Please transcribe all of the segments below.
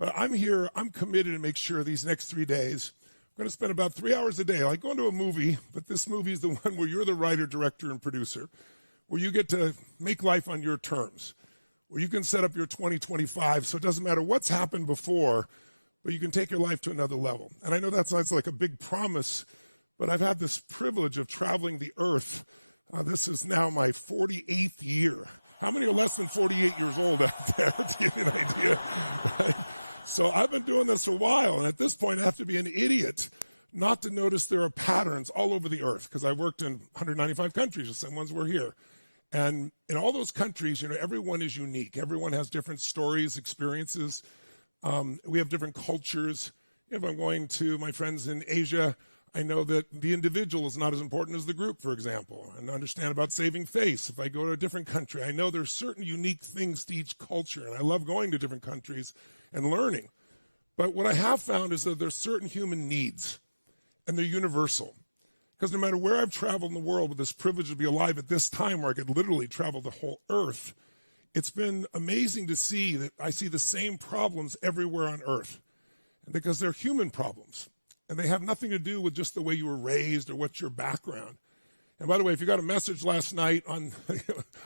But I'm here, I'm committed to make sure these next 3 days, I'm going to spend about 3 hours a day, like going to a movie, but this movie is the one where you're the writer, director, and producer, where you get to make life on your terms, where you can set up your 2025 so it doesn't matter what's happened before, but you can take your life to another level. And I know that sounds like a big promise, but I've had this privilege of traveling the earth. This is now my 48th year. How many are less than 48 years old out there, to give you an idea? Right? So I've been doing this a while, and at this point I have to be an idiot not to notice there are patterns all over the earth, because I worked in 195 countries, the same ones were here. And in all those countries, everyone is unique. Everyone has different stories, experiences. We have different cultures. If I'm going to my friends in Asia, I know that the individual is not as important as the group, for example, and understand about saving face. If I go to a different country, I know there's certain unique things to each culture, and I love going to different countries and learning. But what I have found is that there's certain human needs, and they're universal. Because no matter where I've traveled in the world with this privilege to be alive at this time where I could literally travel the whole earth, it's been amazing to see that I see the same problems everywhere on earth. And because they're human problems. And they have nothing to do with just the way you were raised or what's your background. And by the way, if you got a message last night on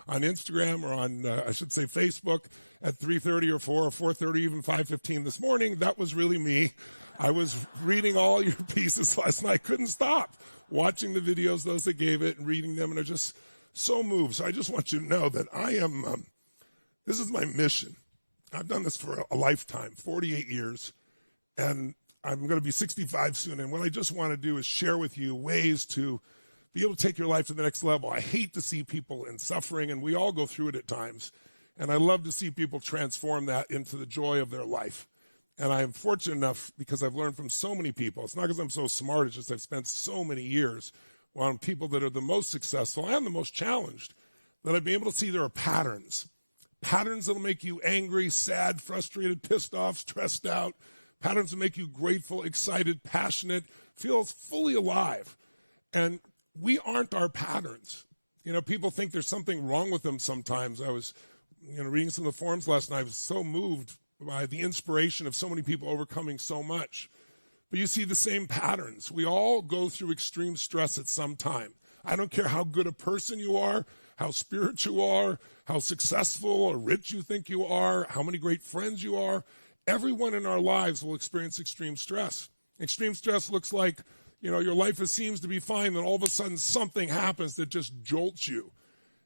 on Instagram or on, I should say, Facebook at 3:30 or 4 or 4:30, even 5:15 this morning, that was really me. I was reading all your pieces last night. Couldn't stop watching the videos, those that gave it, and reading them, and I'm just so moved. So I just want you to know that I am, this is my mission. I've done this for a lifetime, 48 years, and I'm going to be 65 soon, and what I just want to do is share with you ways to be able to take your life to the next level. I hate to see people in suffering, and we all go through it at times, and I love to see people transform that into the joy of their life. And I am fortunate enough, because I've learned from so many people. It's not because I'm so smart, it's just I've spent so many years on people that are the most successful and the most challenged, that I've been able to see there are patterns. Patterns that'll make you angry, sad, frustrated, pissed off, stressed out. Patterns that make you grateful, excited, passionate, feel fully alive. And we aren't our patterns. People think there's something wrong with them sometimes. I was reading some of the forums last night. I was so moved by the inspiration of so many people overcoming so much. But you see the same patterns. We all go through extreme stress at some time. I don't care how good a person you are, how spiritual you are, how successful or rich you think you are, how many great friends you are. Everyone in our lives will experience extreme stress. Extreme stress looks like, your life seems to be fine, then all of a sudden something happens that just jolts you.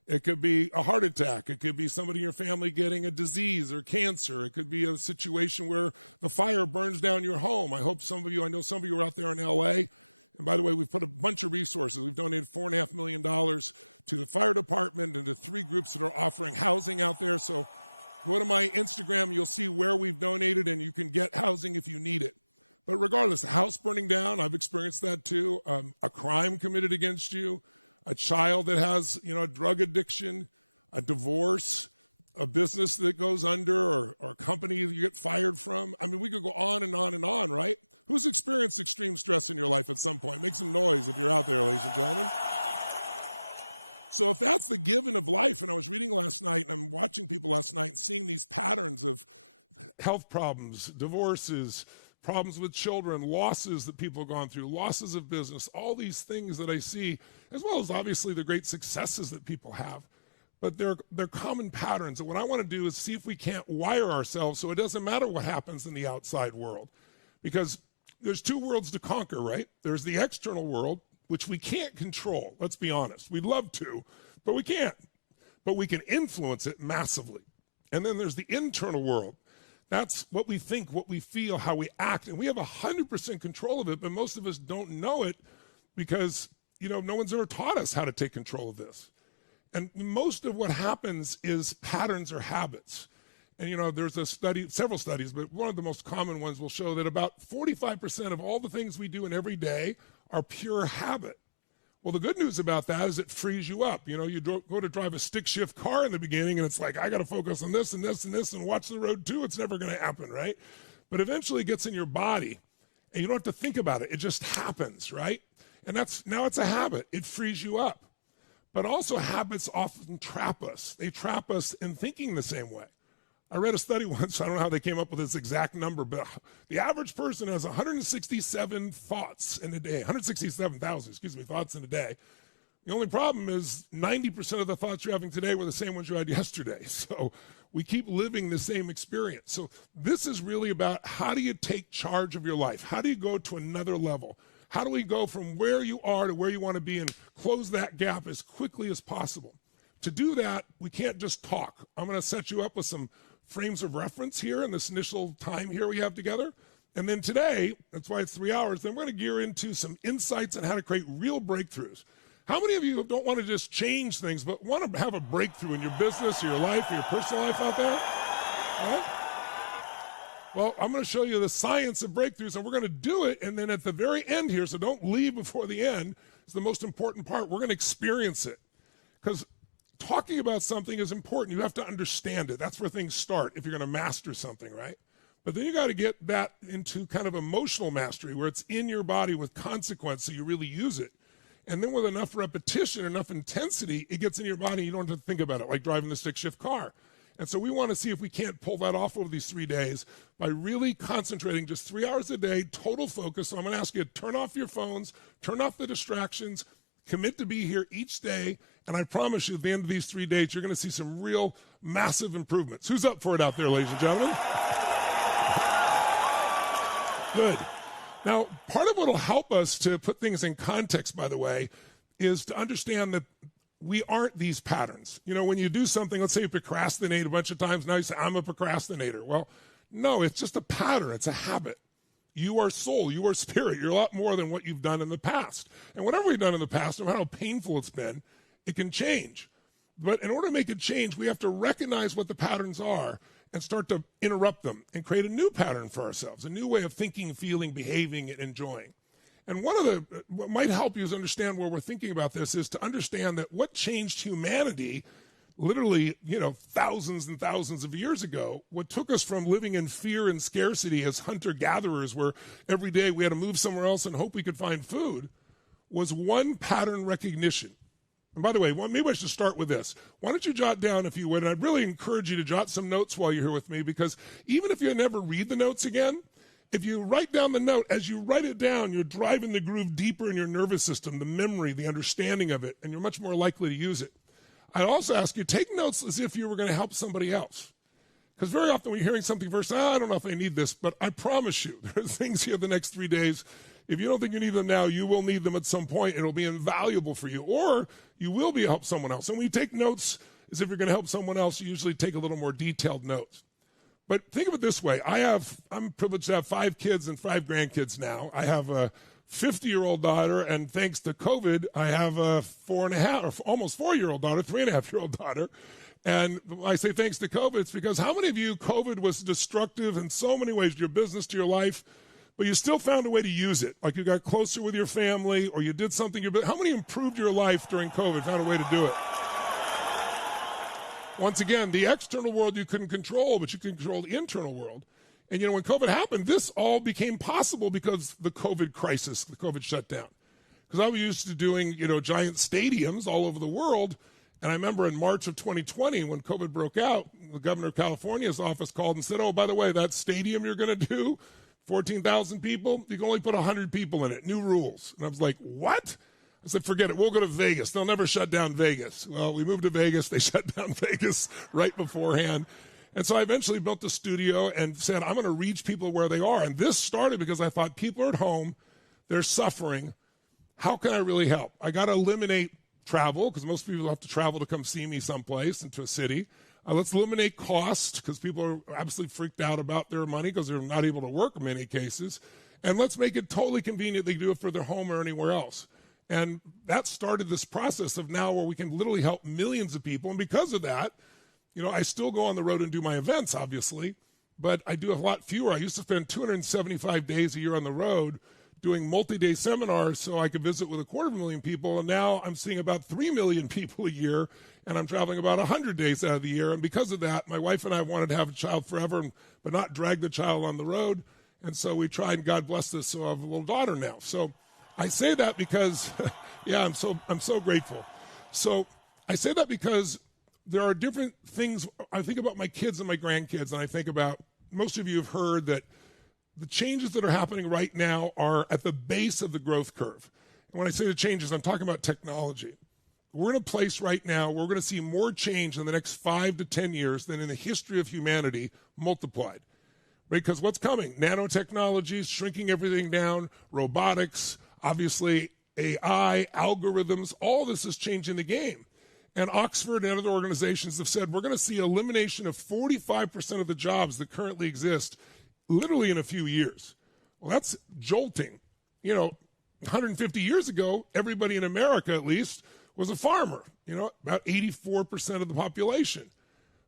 It could be a heart attack. It could be somebody in your family getting a disease or cancer. It could be a situation where the fire burns down your home. I know some of you are out there in LA. And by the way, we've put a bunch of resources. We've donated $4.5 million to the fire department and to 3 groups that are offering housing out there. So go to my Instagram, you'll see where we've donated, and you can get housing if you need it. But regardless, a house burning down, I've experienced that too. A crime committed against you, a child that has, a drug addiction, a divorce, a business that goes under, or a company you get fired from. I mean, we could go on and on and on, right? Who's experienced extreme stress in your life at some point? Make some noise if you're out there, ladies and gentlemen. So if that's the given of life, and I was reading last night, and I'm watching people last night and seeing these patterns of health problems, divorces, problems with children, losses that people have gone through, losses of business, all these things that I see, as well as obviously the great successes that people have. But they're common patterns. And what I want to do is see if we can't wire ourselves so it doesn't matter what happens in the outside world. Because there's 2 worlds to conquer, right? There's the external world, which we can't control. Let's be honest. We'd love to, but we can't. But we can influence it massively. And then there's the internal world. That's what we think, what we feel, how we act. And we have 100% control of it, but most of us don't know it because, no one's ever taught us how to take control of this. And most of what happens is patterns or habits. And, there's a study, several studies, but one of the most common ones will show that about 45% of all the things we do in every day are pure habit. Well, the good news about that is it frees you up. You go to drive a stick shift car in the beginning, and it's like, I got to focus on this and this and this and watch the road too. It's never going to happen, right? But eventually it gets in your body, and you don't have to think about it. It just happens, right? And now it's a habit. It frees you up. But also habits often trap us. They trap us in thinking the same way. I read a study once, I don't know how they came up with this exact number, but the average person has 167 thoughts in a day, 167,000, thoughts in a day. The only problem is 90% of the thoughts you're having today were the same ones you had yesterday. So we keep living the same experience. So this is really about how do you take charge of your life? How do you go to another level? How do we go from where you are to where you want to be and close that gap as quickly as possible? To do that, we can't just talk. I'm going to set you up with some frames of reference here in this initial time here we have together. And then today, that's why it's 3 hours, then we're going to gear into some insights on how to create real breakthroughs. How many of you don't want to just change things, but want to have a breakthrough in your business, or your life, or your personal life out there? All right? Well, I'm going to show you the science of breakthroughs, and we're going to do it, and then at the very end here, so don't leave before the end, is the most important part. We're going to experience it. Because talking about something is important. You have to understand it. That's where things start if you're going to master something, right? But then you got to get that into kind of emotional mastery where it's in your body with consequence so you really use it. And then with enough repetition, enough intensity, it gets in your body and you don't have to think about it, like driving the stick-shift car. And so we want to see if we can't pull that off over these 3 days by really concentrating just 3 hours a day, total focus. So I'm going to ask you to turn off your phones, turn off the distractions, commit to be here each day, and I promise you at the end of these 3 days, you're going to see some real massive improvements. Who's up for it out there, ladies and gentlemen? Good. Now, part of what will help us to put things in context, by the way, is to understand that we aren't these patterns. You know, when you do something, let's say you procrastinate a bunch of times, now you say, I'm a procrastinator. Well, no, it's just a pattern. It's a habit. You are soul. You are spirit. You're a lot more than what you've done in the past. And whatever we've done in the past, no matter how painful it's been, it can change. But in order to make it change, we have to recognize what the patterns are and start to interrupt them and create a new pattern for ourselves, a new way of thinking, feeling, behaving, and enjoying. And what might help you is understand where we're thinking about this is to understand that what changed humanity literally, thousands and thousands of years ago, what took us from living in fear and scarcity as hunter-gatherers where every day we had to move somewhere else and hope we could find food, was one pattern recognition. And by the way, maybe I should start with this. Why don't you jot down, if you would, and I'd really encourage you to jot some notes while you're here with me, because even if you never read the notes again, if you write down the note, as you write it down, you're driving the groove deeper in your nervous system, the memory, the understanding of it, and you're much more likely to use it. I'd also ask you, take notes as if you were going to help somebody else. Because very often when you're hearing something first, I don't know if I need this, but I promise you, there's things here the next 3 days. If you don't think you need them now, you will need them at some point. It'll be invaluable for you, or you will be help someone else. And when you take notes as if you're going to help someone else, you usually take a little more detailed notes. But think of it this way. I'm privileged to have 5 kids and 5 grandkids now. I have a 50-year-old daughter, and thanks to COVID, I have a 4.5 or almost 4-year-old daughter, 3.5-year-old daughter. And I say thanks to COVID, it's because how many of you, COVID was destructive in so many ways to your business, to your life, but you still found a way to use it? Like you got closer with your family, or you did something. How many improved your life during COVID, found a way to do it? Once again, the external world you couldn't control, but you can control the internal world. And, when COVID happened, this all became possible because the COVID crisis, the COVID shutdown. Because I was used to doing, giant stadiums all over the world. And I remember in March of 2020, when COVID broke out, the governor of California's office called and said, oh, by the way, that stadium you're going to do, 14,000 people, you can only put 100 people in it. New rules. And I was like, what? I said, forget it. We'll go to Vegas. They'll never shut down Vegas. Well, we moved to Vegas. They shut down Vegas right beforehand. And so I eventually built a studio and said, I'm going to reach people where they are. And this started because I thought people are at home. They're suffering. How can I really help? I got to eliminate travel because most people have to travel to come see me someplace into a city. Let's eliminate cost because people are absolutely freaked out about their money because they're not able to work in many cases. And let's make it totally convenient they can do it for their home or anywhere else. And that started this process of now where we can literally help millions of people. And because of that, I still go on the road and do my events, obviously, but I do a lot fewer. I used to spend 275 days a year on the road doing multi-day seminars so I could visit with 250,000 people. And now I'm seeing about 3 million people a year, and I'm traveling about 100 days out of the year. And because of that, my wife and I wanted to have a child forever, but not drag the child on the road. And so we tried, and God bless us, so I have a little daughter now. So I say that because, I'm so grateful. So I say that because there are different things. I think about my kids and my grandkids, and I think about, most of you have heard that the changes that are happening right now are at the base of the growth curve. And when I say the changes, I'm talking about technology. We're in a place right now where we're going to see more change in the next 5 to 10 years than in the history of humanity multiplied. Because what's coming? Nanotechnologies, shrinking everything down, robotics, obviously AI, algorithms, all this is changing the game. And Oxford and other organizations have said we're going to see elimination of 45% of the jobs that currently exist literally in a few years. Well, that's jolting. 150 years ago, everybody in America, at least, was a farmer, about 84% of the population.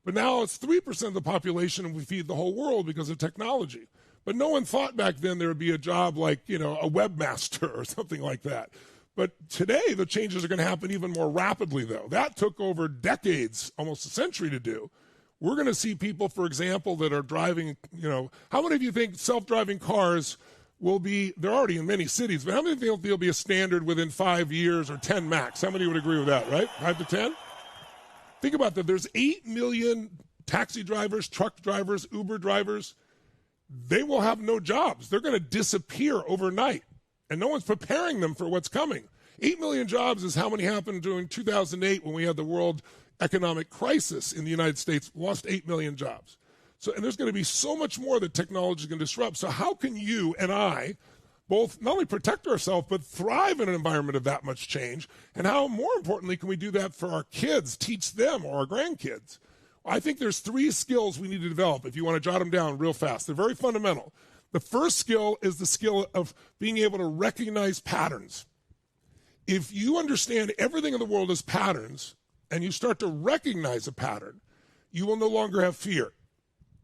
But now it's 3% of the population and we feed the whole world because of technology. But no one thought back then there would be a job like, a webmaster or something like that. But today the changes are going to happen even more rapidly, though. That took over decades, almost a century to do. We're going to see people, for example, that are driving, how many of you think self-driving cars will be, they're already in many cities, but how many think they'll be a standard within 5 years or 10 max? How many would agree with that, right? 5 to 10? Think about that. There's 8 million taxi drivers, truck drivers, Uber drivers. They will have no jobs. They're going to disappear overnight, and no one's preparing them for what's coming. 8 million jobs is how many happened during 2008 when we had the world economic crisis in the United States, lost 8 million jobs. So, and there's going to be so much more that technology can disrupt. So how can you and I both not only protect ourselves, but thrive in an environment of that much change? And how, more importantly, can we do that for our kids, teach them, or our grandkids? I think there's 3 skills we need to develop if you want to jot them down real fast. They're very fundamental. The first skill is the skill of being able to recognize patterns. If you understand everything in the world as patterns, and you start to recognize a pattern, you will no longer have fear.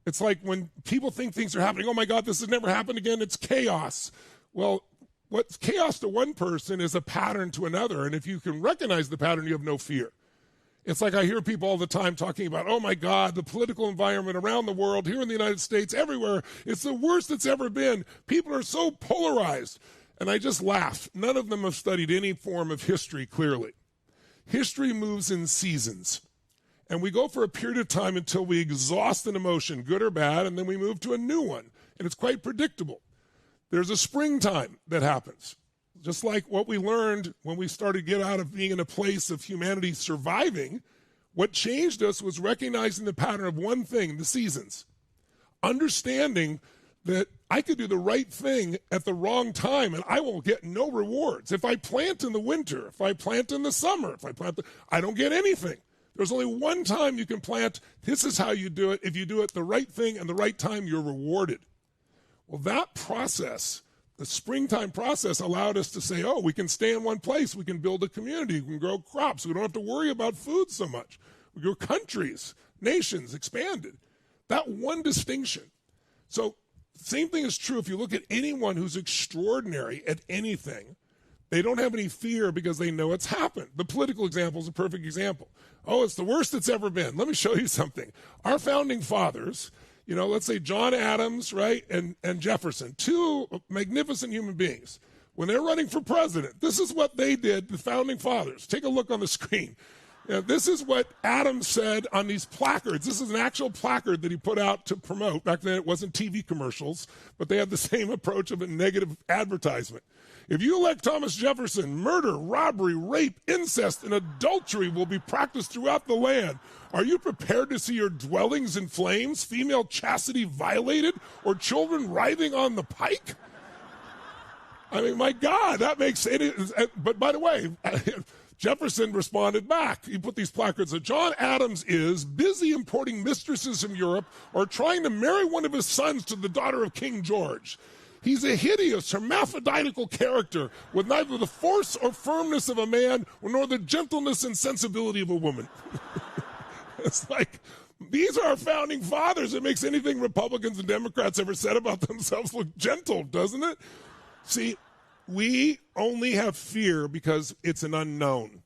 It's like when people think things are happening, oh my God, this has never happened again, it's chaos. Well, what's chaos to one person is a pattern to another, and if you can recognize the pattern, you have no fear. It's like I hear people all the time talking about, oh my God, the political environment around the world, here in the United States, everywhere, it's the worst it's ever been. People are so polarized. And I just laugh. None of them have studied any form of history clearly. History moves in seasons. And we go for a period of time until we exhaust an emotion, good or bad, and then we move to a new one. And it's quite predictable. There's a springtime that happens. Just like what we learned when we started to get out of being in a place of humanity surviving, what changed us was recognizing the pattern of one thing, the seasons. Understanding that I could do the right thing at the wrong time and I will get no rewards. If I plant in the winter, if I plant in the summer, I don't get anything. There's only one time you can plant. This is how you do it. If you do it the right thing and the right time, you're rewarded. Well, that process, the springtime process, allowed us to say, oh, we can stay in one place. We can build a community. We can grow crops. We don't have to worry about food so much. We grow countries, nations, expanded. That one distinction. So same thing is true if you look at anyone who's extraordinary at anything. They don't have any fear because they know it's happened. The political example is a perfect example. Oh, it's the worst it's ever been. Let me show you something. Our founding fathers, let's say John Adams, right, and Jefferson, 2 magnificent human beings. When they're running for president, this is what they did, the founding fathers. Take a look on the screen. This is what Adams said on these placards. This is an actual placard that he put out to promote. Back then it wasn't TV commercials, but they had the same approach of a negative advertisement. If you elect Thomas Jefferson, murder, robbery, rape, incest, and adultery will be practiced throughout the land. Are you prepared to see your dwellings in flames, female chastity violated, or children writhing on the pike? I mean, my God, that makes it. But by the way, Jefferson responded back. He put these placards that John Adams is busy importing mistresses from Europe or trying to marry one of his sons to the daughter of King George. He's a hideous, hermaphroditical character with neither the force or firmness of a man nor the gentleness and sensibility of a woman. It's like, these are our founding fathers. It makes anything Republicans and Democrats ever said about themselves look gentle, doesn't it? See, we only have fear because it's an unknown.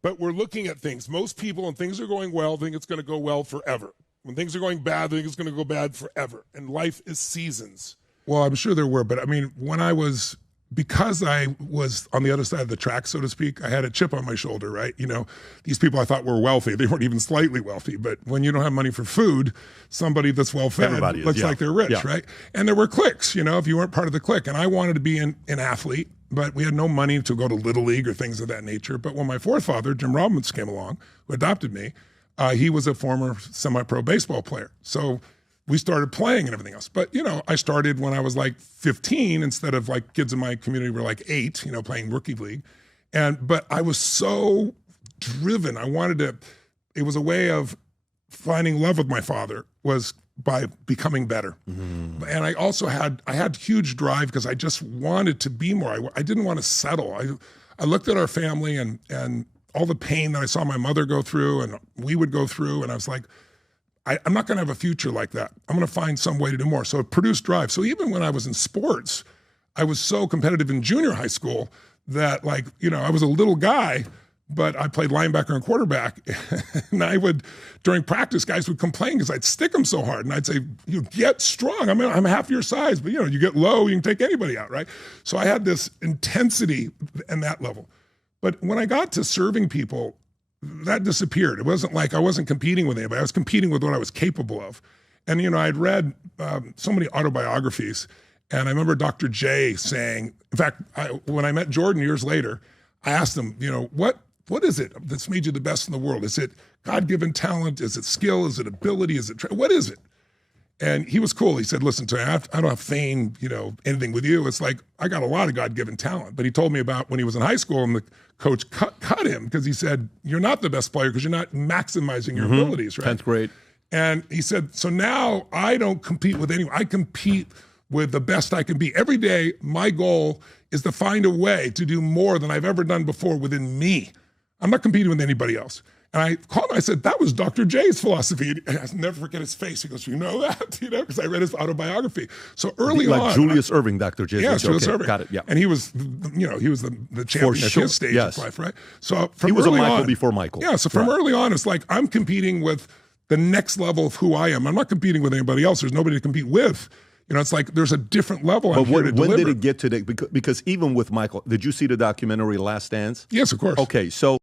But we're looking at things. Most people, when things are going well, think it's going to go well forever. When things are going bad, they think it's going to go bad forever. And life is seasons. Well, I'm sure there were, but I mean, when I was because I was on the other side of the track, so to speak, I had a chip on my shoulder, right? You know, these people I thought were wealthy. They weren't even slightly wealthy. But when you don't have money for food, somebody that's well-fed looks like they're rich, right? And there were cliques, you know, if you weren't part of the clique. And I wanted to be an athlete, but we had no money to go to Little League or things of that nature. But when my forefather, Jim Robbins, came along, who adopted me, he was a former semi-pro baseball player. So we started playing and everything else. But, you know, I started when I was like 15 instead of like kids in my community were like 8, you know, playing rookie league. But I was so driven. I wanted to, it was a way of finding love with my father was by becoming better. Mm-hmm. And I also had huge drive because I just wanted to be more. I didn't want to settle. I looked at our family and all the pain that I saw my mother go through and we would go through. And I was like, I'm not going to have a future like that. I'm going to find some way to do more. So it produced drive. So even when I was in sports, I was so competitive in junior high school that, like, you know, I was a little guy, but I played linebacker and quarterback. And I would, during practice, guys would complain because I'd stick them so hard. And I'd say, you get strong. I mean, I'm half your size, but, you know, you get low, you can take anybody out, right? So I had this intensity in that level. But when I got to serving people, that disappeared. It wasn't like I wasn't competing with anybody. I was competing with what I was capable of. And, you know, I'd read so many autobiographies. And I remember Dr. J saying, in fact, when I met Jordan years later, I asked him, you know, what is it that's made you the best in the world? Is it God-given talent? Is it skill? Is it ability? Is it what is it? And he was cool. He said, listen, to me, I don't have fame, you know, anything with you. It's like, I got a lot of God-given talent. But he told me about when he was in high school and the coach cut him because he said, you're not the best player because you're not maximizing your abilities, right? 10th grade. And he said, so now I don't compete with anyone. I compete with the best I can be. Every day, my goal is to find a way to do more than I've ever done before within me. I'm not competing with anybody else. And I called him, I said, that was Dr. J's philosophy. And I'll never forget his face. He goes, you know that? You know, because I read his autobiography. So early on. Like Julius Erving, Dr. J. Yeah, Julius Erving. Got it, yeah. And he was, you know, he was the champion at his stage of life, right? So from he was early a Michael on, before Michael. Yeah, so from early on, it's like I'm competing with the next level of who I am. I'm not competing with anybody else. There's nobody to compete with. You know, it's like there's a different level I'm here to deliver. When did it get to the, because even with Michael, did you see the documentary Last Dance? Yes, of course. Okay, so